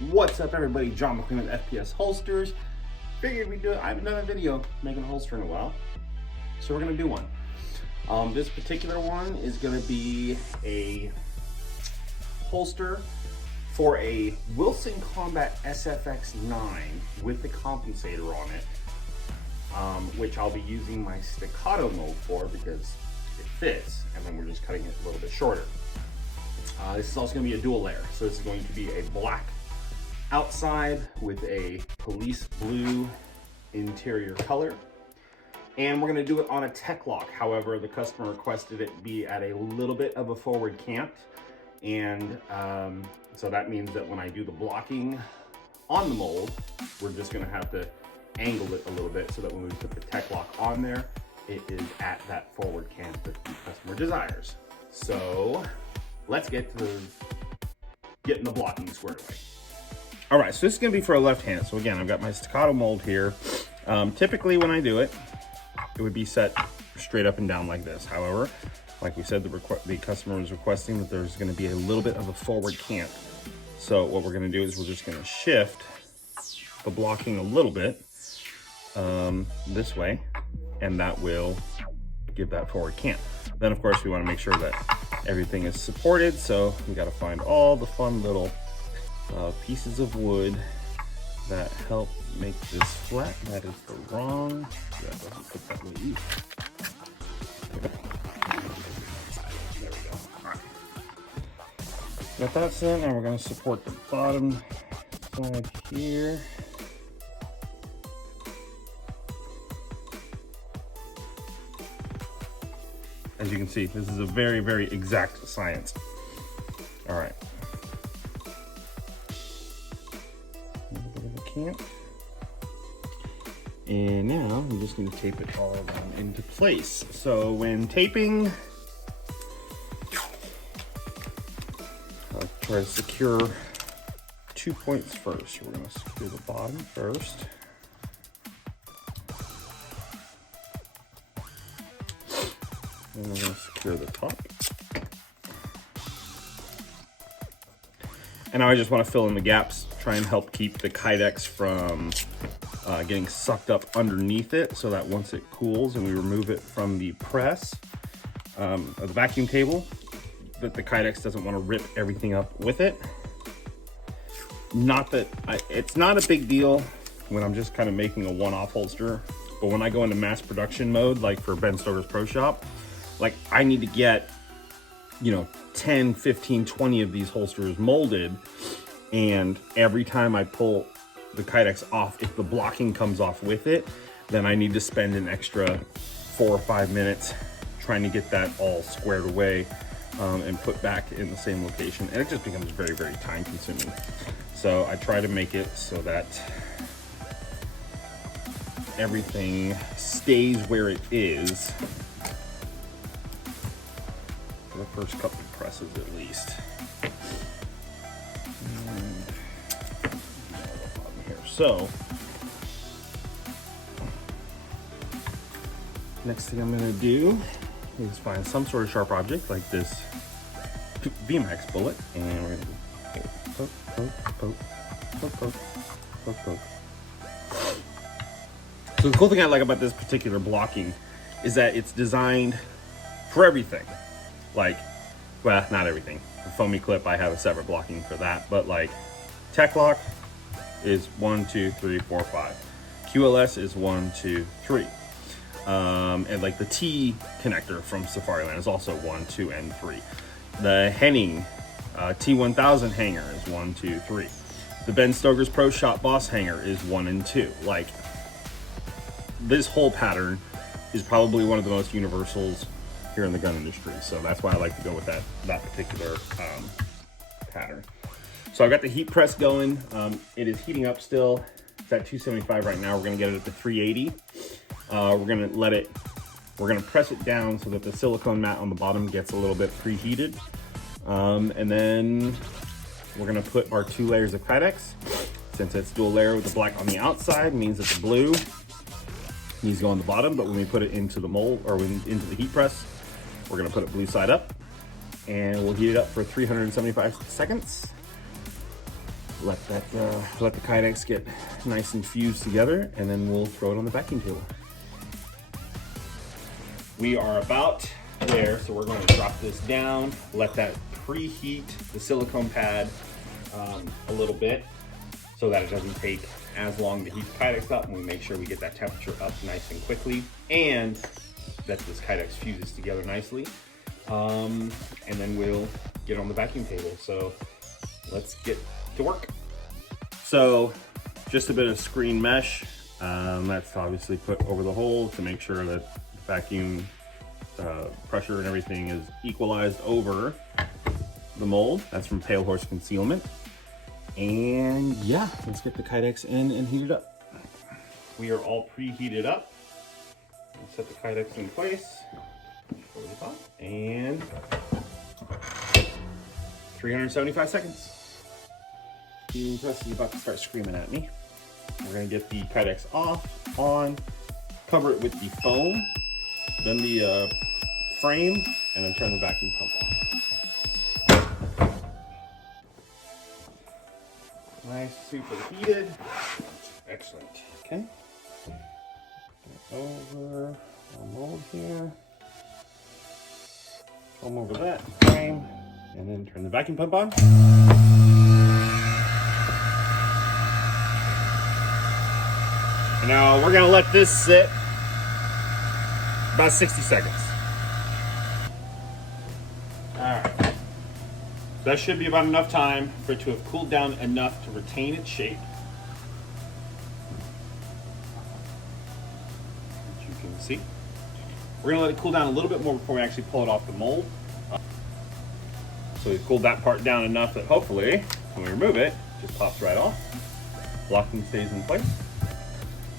What's up, everybody? John McQueen with FPS Holsters. Figured we'd do it. I haven't done a video making a holster in a while, so we're gonna do one. This particular one is gonna be a holster for a Wilson Combat SFX9 with the compensator on it, which I'll be using my staccato mold for because it fits, and then we're just cutting it a little bit shorter. This is also going to be a dual layer, so this is going to be a black outside with a police blue interior color, and we're going to do it on a tech lock. However, the customer requested it be at a little bit of a forward cant, and so that means that when I do the blocking on the mold, we're just going to have to angle it a little bit so that when we put the tech lock on there, it is at that forward cant that the customer desires. So let's get to getting the blocking squared away. All right, so this is gonna be for a left hand. So again, I've got my staccato mold here. Typically when I do it, it would be set straight up and down like this. However, like we said, the customer was requesting that there's gonna be a little bit of a forward cant. So what we're gonna do is we're just gonna shift the blocking a little bit this way, and that will give that forward cant. Then of course we wanna make sure that everything is supported, so we got to find all the fun little pieces of wood that help make this flat. That is the wrong. That doesn't put that way either. There we go. All right. Got that set, and we're going to support the bottom side here. As you can see, this is a very, very exact science. All right. A little bit of a cant. And now I'm just going to tape it all down into place. So when taping, I'll try to secure 2 points first. We're going to secure the bottom first. And we're going to secure the top. And now I just want to fill in the gaps, try and help keep the Kydex from getting sucked up underneath it, so that once it cools and we remove it from the press, the vacuum table, that the Kydex doesn't want to rip everything up with it. Not that, it's not a big deal when I'm just kind of making a one-off holster, but when I go into mass production mode, like for Ben Stoker's Pro Shop, like I need to get, 10, 15, 20 of these holsters molded. And every time I pull the Kydex off, if the blocking comes off with it, then I need to spend an extra 4 or 5 minutes trying to get that all squared away and put back in the same location. And it just becomes very, very time consuming. So I try to make it so that everything stays where it is the first couple of presses at least. Here. So next thing I'm going to do is find some sort of sharp object like this VMAX bullet, and we're going to poke, poke, poke, poke, poke, poke, poke. So the cool thing I like about this particular blocking is that it's designed for everything. Like, well, not everything. The foamy clip, I have a separate blocking for that, but like tech lock is 1, 2, 3, 4, 5. QLS is 1, 2, 3. And like the T connector from Safariland is also 1, 2, and 3. The Henning T1000 hanger is 1, 2, 3. The Ben Stoker's Pro Shop Boss hanger is 1 and 2. Like, this whole pattern is probably one of the most universals here in the gun industry, so that's why I like to go with that particular pattern. So I've got the heat press going. It is heating up still. It's at 275 right now. We're going to get it up to 380. We're going to press it down so that the silicone mat on the bottom gets a little bit preheated, and then we're going to put our 2 layers of Kydex. Since it's dual layer with the black on the outside, means that the blue needs to go on the bottom, but when we put it into the mold or into the heat press, we're going to put it blue side up, and we'll heat it up for 375 seconds. let the Kydex get nice and fused together, and then we'll throw it on the vacuum table. We are about there, so we're going to drop this down, let that preheat the silicone pad a little bit so that it doesn't take as long to heat the Kydex up, and we make sure we get that temperature up nice and quickly, and that this Kydex fuses together nicely. And then we'll get on the vacuum table. So let's get to work. So just a bit of screen mesh. That's obviously put over the hole to make sure that the vacuum pressure and everything is equalized over the mold. That's from Pale Horse Concealment. And yeah, let's get the Kydex in and heat it up. We are all preheated up. Let's set the Kydex in place. And 375 seconds. The press is about to start screaming at me. We're gonna get the Kydex off, on, cover it with the foam, then the frame, and then turn the vacuum pump on. Nice, super heated. Excellent. Okay. Over our mold here. Foam over that frame, and then turn the vacuum pump on. And now we're gonna let this sit about 60 seconds. All right. So that should be about enough time for it to have cooled down enough to retain its shape. As you can see. We're gonna let it cool down a little bit more before we actually pull it off the mold. So we've cooled that part down enough that hopefully, when we remove it, it just pops right off. Blocking stays in place.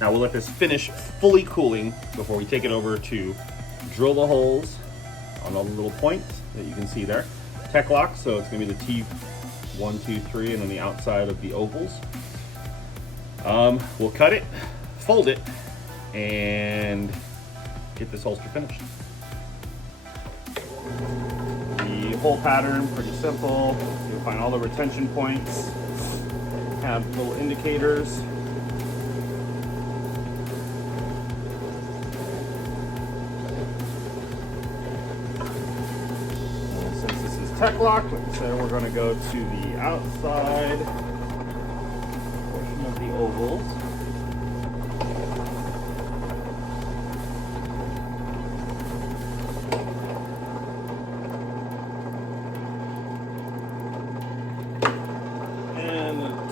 Now we'll let this finish fully cooling before we take it over to drill the holes on all the little points that you can see there. Tech lock, so it's gonna be the T1, 2, 3, and then the outside of the ovals. We'll cut it, fold it, and get this holster finished. The whole pattern, pretty simple. You'll find all the retention points, have little indicators. Since this is tech lock, like I said, we're going to go to the outside portion of the ovals.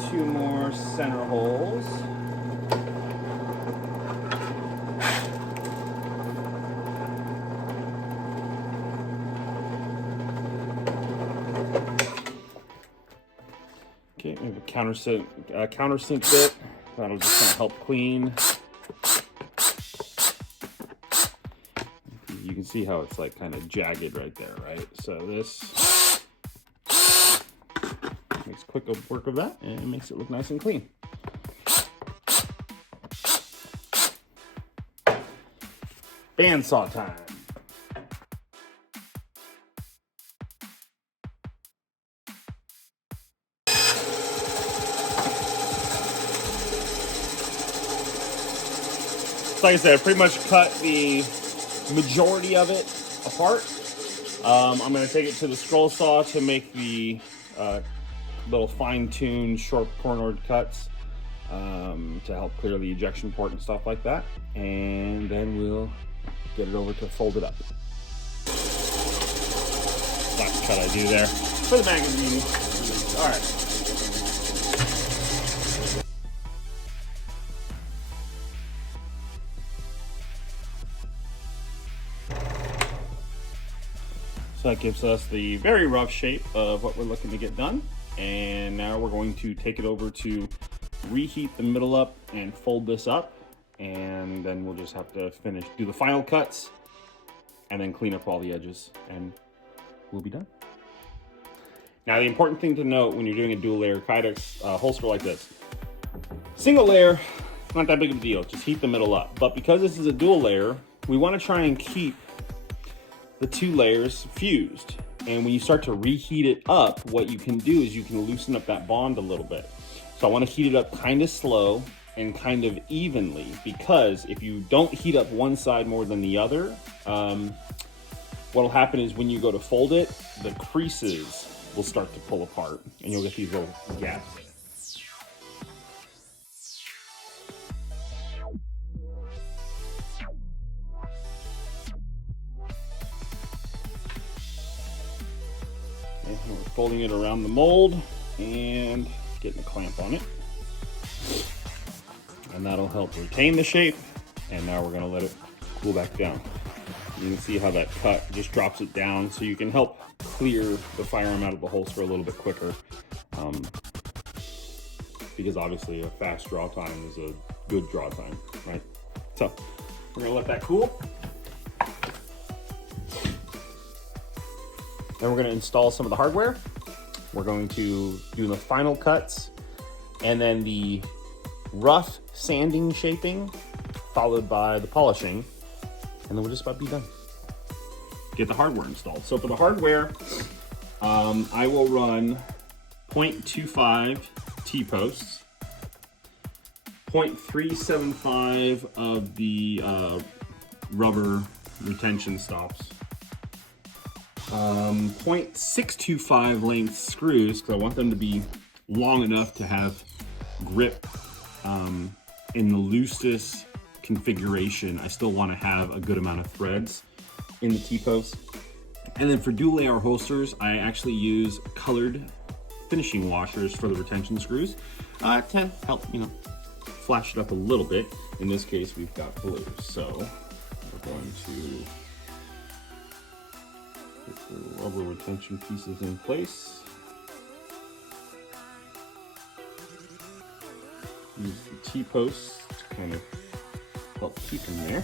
Two more center holes. Okay, maybe a countersink bit. That'll just kind of help clean. You can see how it's like kind of jagged right there, right? So this makes quick work of that, and it makes it look nice and clean. Bandsaw time. Like I said, I pretty much cut the majority of it apart. I'm going to take it to the scroll saw to make the little fine-tuned, short cornered cuts to help clear the ejection port and stuff like that. And then we'll get it over to fold it up. Last cut I do there for the magazine. All right. So that gives us the very rough shape of what we're looking to get done. And now we're going to take it over to reheat the middle up and fold this up. And then we'll just have to do the final cuts and then clean up all the edges and we'll be done. Now the important thing to note when you're doing a dual layer Kydex holster like this, single layer, it's not that big of a deal, just heat the middle up. But because this is a dual layer, we want to try and keep the two layers fused. And when you start to reheat it up, what you can do is you can loosen up that bond a little bit. So I want to heat it up kind of slow and kind of evenly, because if you don't heat up one side more than the other, what will happen is when you go to fold it, the creases will start to pull apart and you'll get these little gaps in it. Okay, we're folding it around the mold and getting a clamp on it. And that'll help retain the shape. And now we're gonna let it cool back down. You can see how that cut just drops it down, so you can help clear the firearm out of the holster a little bit quicker. Because obviously a fast draw time is a good draw time, right? So we're gonna let that cool. Then we're gonna install some of the hardware. We're going to do the final cuts and then the rough sanding shaping, followed by the polishing, and then we'll just about be done. Get the hardware installed. So for the hardware, I will run 0.25 T-posts, 0.375 of the rubber retention stops, 0.625 length screws, because I want them to be long enough to have grip in the loosest configuration. I still want to have a good amount of threads in the T-post. And then for dual AR holsters, I actually use colored finishing washers for the retention screws to help, flash it up a little bit. In this case, we've got blue. So we're going to put the rubber retention pieces in place. Use the T-posts to kind of help keep them there.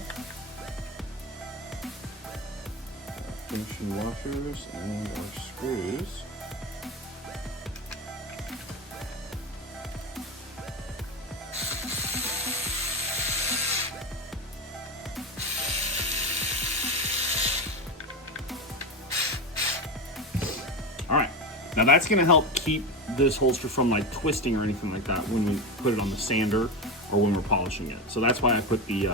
Finishing washers and our screws. All right, now that's gonna help keep this holster from like twisting or anything like that when we put it on the sander or when we're polishing it. So that's why I put the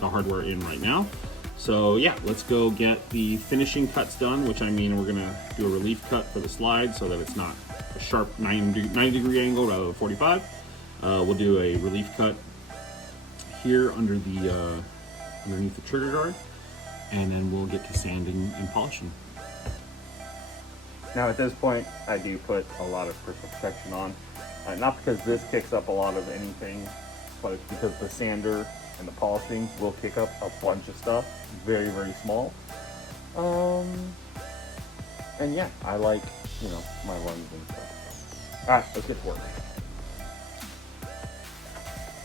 hardware in right now. So yeah, let's go get the finishing cuts done, which I mean we're gonna do a relief cut for the slide so that it's not a sharp 90 degree angle rather than 45. We'll do a relief cut here under the underneath the trigger guard, and then we'll get to sanding and polishing. Now at this point, I do put a lot of personal protection on. Not because this kicks up a lot of anything, but it's because the sander and the polishing will kick up a bunch of stuff, very, very small. And yeah, I like, my runs and stuff. All right, let's get to work.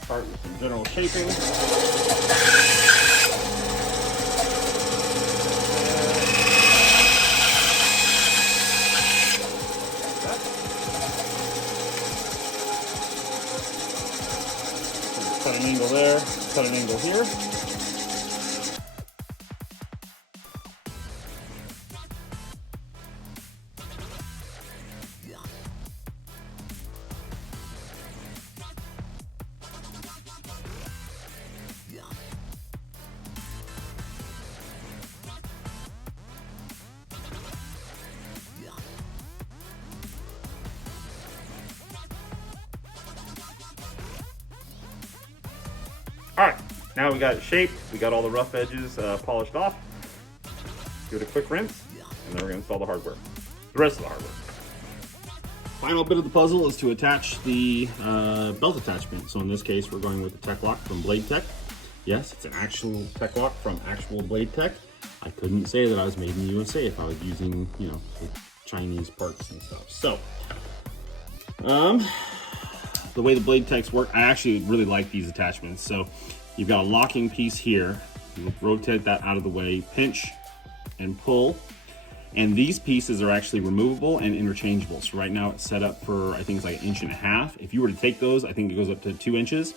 Start with some general shaping. Cut an angle there, cut an angle here. All right, now we got it shaped. We got all the rough edges polished off. Give it a quick rinse, and then we're gonna install the hardware. The rest of the hardware. Final bit of the puzzle is to attach the belt attachment. So in this case, we're going with the Tech Lock from Blade Tech. Yes, it's an actual Tech Lock from actual Blade Tech. I couldn't say that I was made in the USA if I was using, the Chinese parts and stuff. So, the way the Blade Techs work, I actually really like these attachments. So you've got a locking piece here. You rotate that out of the way, pinch and pull. And these pieces are actually removable and interchangeable. So right now it's set up for, I think it's like 1.5 inches. If you were to take those, I think it goes up to 2 inches.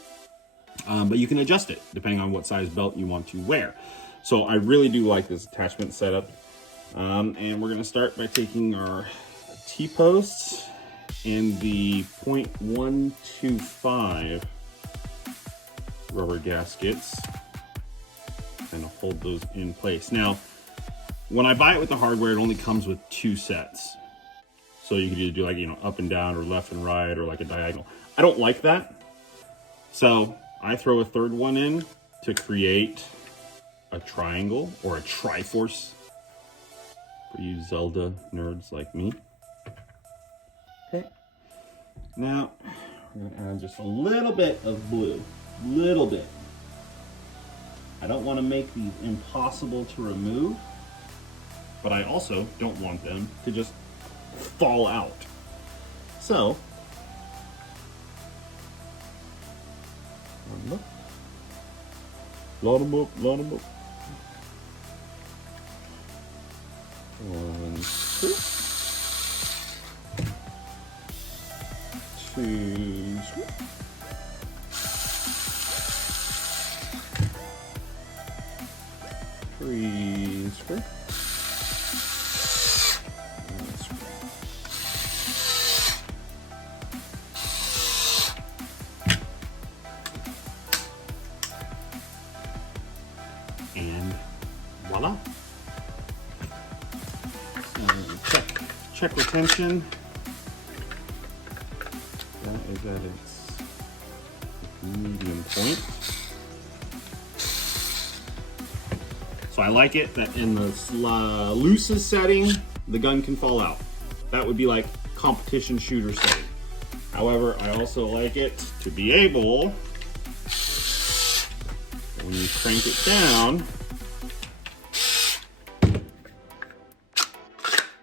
But you can adjust it depending on what size belt you want to wear. So I really do like this attachment setup. And we're gonna start by taking our T-posts and the .125 rubber gaskets and hold those in place. Now, when I buy it with the hardware, it only comes with 2 sets. So you could either do like, you know, up and down or left and right or like a diagonal. I don't like that. So I throw a 3rd one in to create a triangle or a triforce for you Zelda nerds like me. Okay. Now, we're gonna add just a little bit of blue, little bit. I don't want to make these impossible to remove, but I also don't want them to just fall out. So, load them up, load them up. 1, 2, 2, 3, 3. And voila. So check retention. That is at its medium point. So I like it that in the loosest setting, the gun can fall out. That would be like competition shooter setting. However, I also like it to be able, when you crank it down,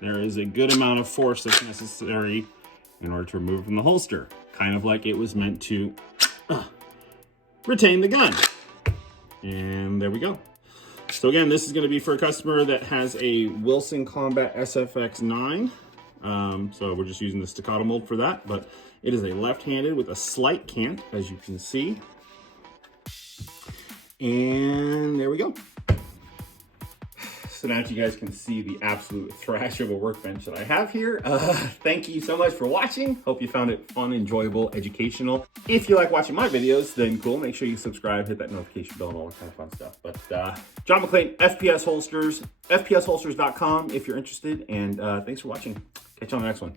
there is a good amount of force that's necessary in order to remove it from the holster. Kind of like it was meant to retain the gun. And there we go. So again, this is going to be for a customer that has a Wilson Combat SFX9. So we're just using the staccato mold for that, but it is a left-handed with a slight cant, as you can see. And there we go. So now that you guys can see the absolute thrash of a workbench that I have here, thank you so much for watching. Hope you found it fun, enjoyable, educational. If you like watching my videos, then cool. Make sure you subscribe, hit that notification bell, and all that kind of fun stuff. But John McClain, FPS Holsters, FPSholsters.com if you're interested. And thanks for watching. Catch you on the next one.